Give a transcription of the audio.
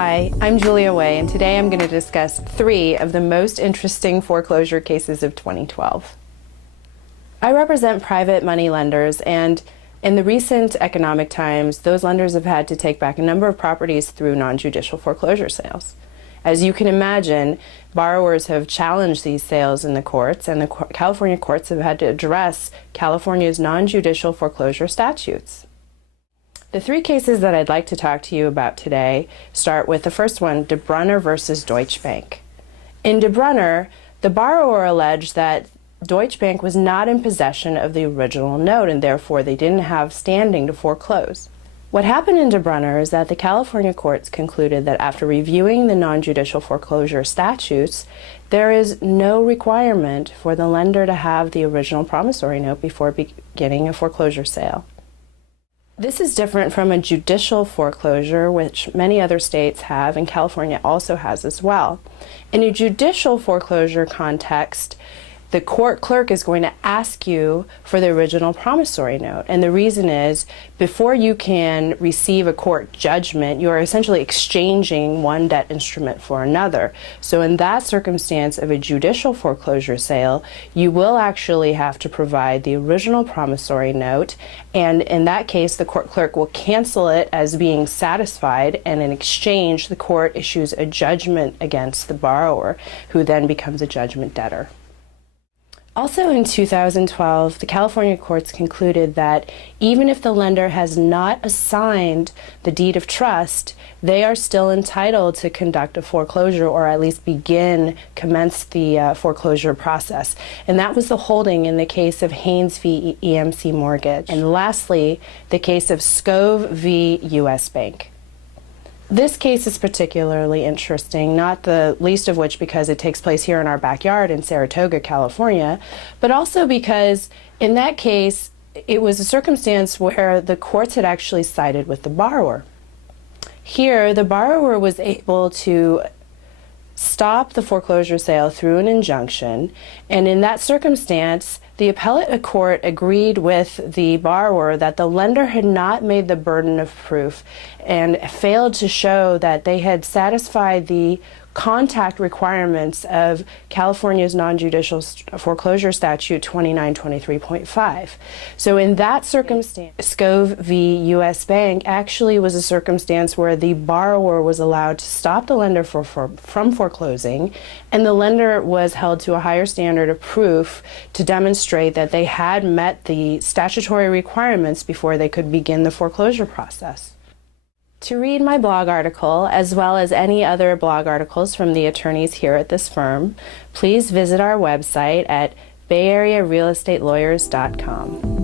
Hi, I'm Julia Way, and today I'm going to discuss 3 of the most interesting foreclosure cases of 2012. I represent private money lenders, and in the recent economic times, those lenders have had to take back a number of properties through non-judicial foreclosure sales. As you can imagine, borrowers have challenged these sales in the courts, and the California courts have had to address California's non-judicial foreclosure statutes. The 3 cases that I'd like to talk to you about today start with the first one, DEBRUNNER versus Deutsche Bank. In DEBRUNNER, the borrower alleged that Deutsche Bank was not in possession of the original note and therefore they didn't have standing to foreclose. What happened in DEBRUNNER is that the California courts concluded that after reviewing the non-judicial foreclosure statutes, there is no requirement for the lender to have the original promissory note before beginning a foreclosure sale. This is different from a judicial foreclosure, which many other states have, and California also has as well. In a judicial foreclosure context, the court clerk is going to ask you for the original promissory note. And the reason is, before you can receive a court judgment, you are essentially exchanging one debt instrument for another. So in that circumstance of a judicial foreclosure sale, you will actually have to provide the original promissory note. And in that case, the court clerk will cancel it as being satisfied, and in exchange, the court issues a judgment against the borrower, who then becomes a judgment debtor. Also in 2012, the California courts concluded that even if the lender has not assigned the deed of trust, they are still entitled to conduct a foreclosure or at least commence the foreclosure process. And that was the holding in the case of HAYNES v. EMC Mortgage. And lastly, the case of SKOV v. US Bank. This case is particularly interesting, not the least of which because it takes place here in our backyard in Saratoga, California, but also because in that case, it was a circumstance where the courts had actually sided with the borrower. Here, the borrower was able to stop the foreclosure sale through an injunction, and in that circumstance, the appellate court agreed with the borrower that the lender had not made the burden of proof and failed to show that they had satisfied the contact requirements of California's non-judicial foreclosure statute 2923.5. So in that circumstance, SKOV v. US Bank actually was a circumstance where the borrower was allowed to stop the lender from foreclosing, and the lender was held to a higher standard of proof to demonstrate that they had met the statutory requirements before they could begin the foreclosure process. To read my blog article, as well as any other blog articles from the attorneys here at this firm, please visit our website at bayarearealestatelawyers.com.